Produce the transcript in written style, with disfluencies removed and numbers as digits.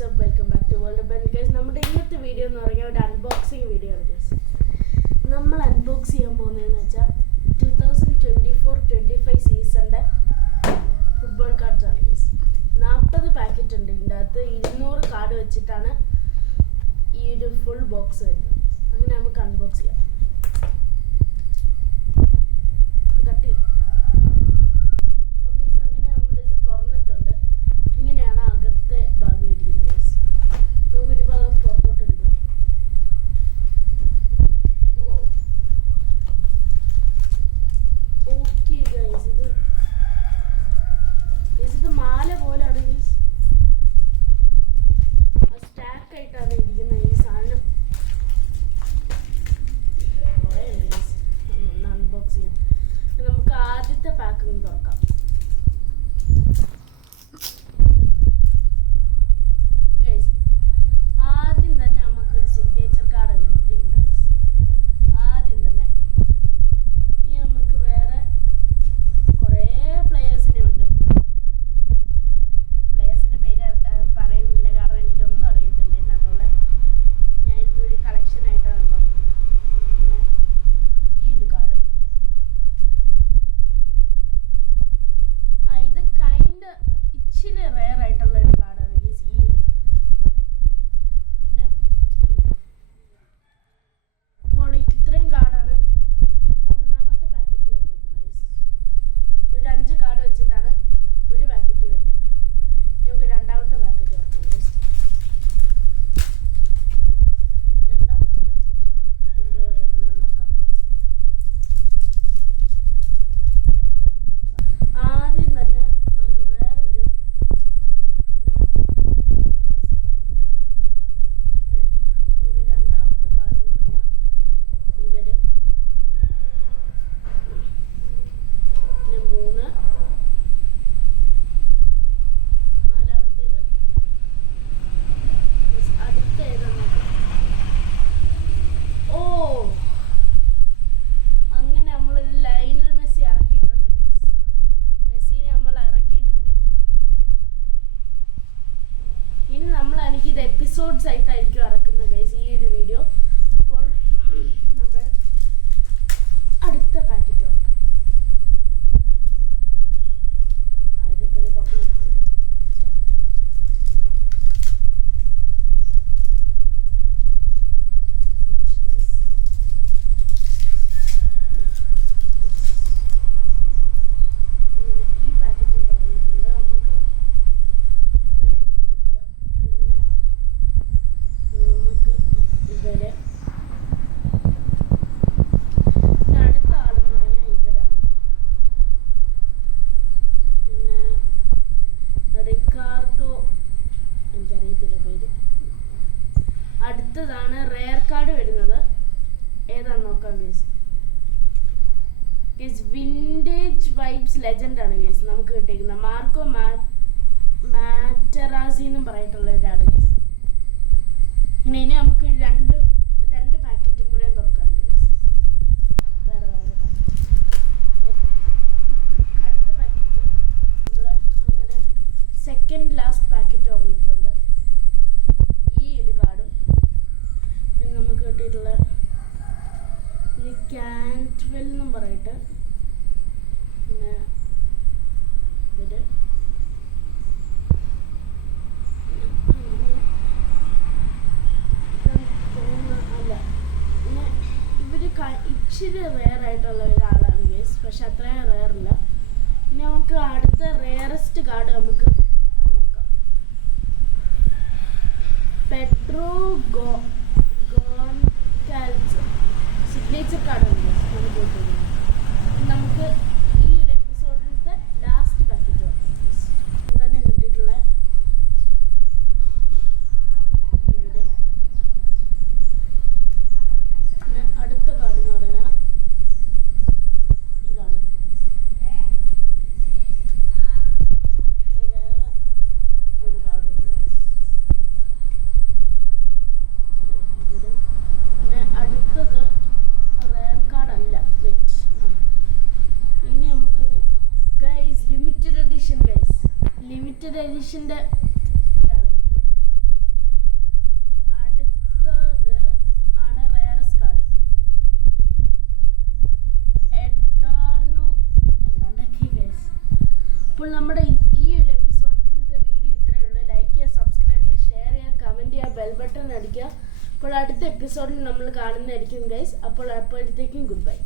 WhatsApp welcome back to world Ben guys. നമ്മുടെ ഇന്നത്തെ video എന്ന് പറഞ്ഞാൽ ഒരു അൺബോക്സിങ് വീഡിയോ ആണ് ഗൈസ്. നമ്മൾ അൺബോക്സ് ചെയ്യാൻ പോകുന്നതെന്ന് വെച്ചാൽ 2024-25 സീസണിൻ്റെ ഫുട്ബോൾ കാർഡ്സ് ആണ് ഗൈസ്. 40 പാക്കറ്റ് ഉണ്ട്. ഇതിൻ്റെ അകത്ത് 200 കാർഡ് വെച്ചിട്ടാണ് ഈ ഒരു ഫുൾ ബോക്സ് വരുന്നത്. അങ്ങനെ നമുക്ക് അൺബോക്സ് ചെയ്യാം. കട്ട് ചെയ്യാം. ഇങ്ങനെയാണ് അകത്തെ ഭാഗം ഇരിക്കുന്നത്. നമുക്കൊരു ഭാഗം പുറത്തോട്ടെടുക്കാം. ഓക്കെ ഗൈസ്, ഇത് മാല പോലാണ് ഗൈസ്. സ്റ്റാക്ക് ആയിട്ടാണ് ഇരിക്കുന്നത് ഈ സാധനം. കുറേ ഗൈസ് ഒന്ന് അൺബോക്സ് ചെയ്യാം. നമുക്ക് ആദ്യത്തെ പാക്ക് തുറക്കാം. ആദ്യം തന്നെ നമുക്കൊരു സിഗ്നേച്ചർ കാർഡ് കിട്ടിയിട്ടുണ്ട്. ആദ്യം തന്നെ ഇനി നമുക്ക് വേറെ കുറേ പ്ലെയേഴ്സിനെ ഉണ്ട്. പ്ലെയേഴ്സിൻ്റെ പേര് പറയുന്നില്ല, കാരണം എനിക്കൊന്നും അറിയത്തില്ല ഇതിനകത്തുള്ള. ഞാൻ ഇതൊരു കളക്ഷൻ ആയിട്ടാണ് പറയുന്നത്. പിന്നെ ഈ ഒരു കാർഡ് ഇത് ഇച്ചിരി റെയർ ആയിട്ടുള്ള ഒരു കാർഡാണ് ഈ ഒരു. പിന്നെ ഇപ്പോൾ ഇത്രയും കാർഡാണ് ഒന്നാമത്തെ പാക്കറ്റ് വന്നിരിക്കുന്നത്. ഒരു 5 കാർഡ് വെച്ചിട്ടാണ് ഒരു പാക്കറ്റ് വരുന്നത്. നമുക്ക് രണ്ടാമത്തെ പാക്കറ്റ് തുറക്കാം. രണ്ടാമത്തെ പാക്കറ്റ് എന്തോ വരുന്നതെന്ന് നോക്കാം. ആദ്യം തന്നെ നമുക്ക് വേറൊരു നമുക്ക് രണ്ടാമത്തെ കാർഡ് എന്ന് പറഞ്ഞാൽ ഇവര് 3, നാലാമത്തേത് അടുത്ത ഏതാന്ന് നോക്കാം. ഓ, അങ്ങനെ നമ്മളൊരു ലയണൽ മെസ്സി ഇറക്കിയിട്ടുണ്ട് ഗൈസ്. മെസ്സിനെ നമ്മൾ ഇറക്കിയിട്ടുണ്ട്. ഇനി നമ്മളാണെങ്കിൽ ഇത് എപ്പിസോഡ്സ് ആയിട്ടായിരിക്കും ഇറക്കുന്നത് ഗൈസ് ഈ ഒരു വീഡിയോ. അപ്പോൾ നമ്മൾ അടുത്ത പാക്കറ്റ് തുറക്കാം. ഇതിപ്പോൾ തുറന്നു കൊടുക്കും. ഈ പാക്കറ്റും തുറന്നിട്ടുണ്ട്. നമുക്ക് ഇവരെ ഉണ്ട്. പിന്നെ നമുക്ക് ഇവരെ പിന്നെ അടുത്ത ആളെന്ന് പറഞ്ഞാൽ ഇവരാണ്. പിന്നെ റിക്കാർഡോ, എനിക്കറിയത്തില്ല പേര്. അടുത്തതാണ് റെയർ കാർഡ് വരുന്നത്. ഏതാന്ന് നോക്കാം ഗേസ്. വിൻറ്റേജ് വൈബ്സ് ലെജൻഡ് ആണ് ഗേസ് നമുക്ക് കിട്ടിയിരിക്കുന്നത്. മാർക്കോ മാറ്ററാസി എന്നും പറഞ്ഞിട്ടുള്ള ഒരാൾ ഗേസ്. ഇനി നമുക്ക് രണ്ട് പാക്കറ്റും കൂടെ തുറക്കാനുണ്ട് ഗേസ്. വേറെ അടുത്ത പാക്കറ്റ് നമ്മൾ അങ്ങനെ സെക്കൻഡ് ലാസ്റ്റ് പാക്കറ്റ് തുറന്നിട്ടുണ്ട്. ഈ ഒരു കാർഡും പിന്നെ നമുക്ക് കിട്ടിയിട്ടുള്ള ഈ കാൻറ്റ്വെൽ എന്നും പറയട്ടെ. പിന്നെ ഇവര് അല്ല, പിന്നെ ഇവര് ഇച്ചിരി റെയർ ആയിട്ടുള്ള ഒരാളാണ് ഗേസ്. പക്ഷെ അത്രയും റെയർ ഇല്ല. ഇനി നമുക്ക് അടുത്ത റെയറസ്റ്റ് കാർഡ് നമുക്ക് നോക്കാം. പെഡ്രോ ഗോൺകാൽവസ് സിഗ്നേച്ചർ കാർഡാണ് നമുക്ക് കിട്ടുന്നത്. നമുക്ക് ഈ ഒരു എപ്പിസോഡിലത്തെ ലാസ്റ്റ് പാക്കറ്റ് തന്നെ കിട്ടിയിട്ടുള്ള ഇവര്. പിന്നെ അടുത്ത കാർഡ് എന്ന് പറഞ്ഞാൽ ഇതാണ്. വേറെ ഒരു കാർഡ് ഇവരും. പിന്നെ അടുത്തത് റെയർ കാർഡ് അല്ല. ഇനി നമുക്ക് ഗൈസ് ലിമിറ്റഡ് എഡിഷൻ ഒരാളെ കിട്ടിയിട്ടുണ്ട്. അപ്പോൾ നമ്മുടെ ഈ ഒരു എപ്പിസോഡിലത്തെ വീഡിയോ ഇത്രയേ ഉള്ളൂ. ലൈക്ക് ചെയ്യുക, സബ്സ്ക്രൈബ് ചെയ്യുക, ഷെയർ ചെയ്യുക, കമൻറ്റ് ചെയ്യുക, ബെൽ ബട്ടൺ അടിക്കുക. അപ്പോൾ അടുത്ത എപ്പിസോഡിൽ നമ്മൾ കാണുന്നതായിരിക്കും ഗൈസ്. അപ്പോൾ അപ്പോഴത്തേക്കും ഗുഡ് ബൈ.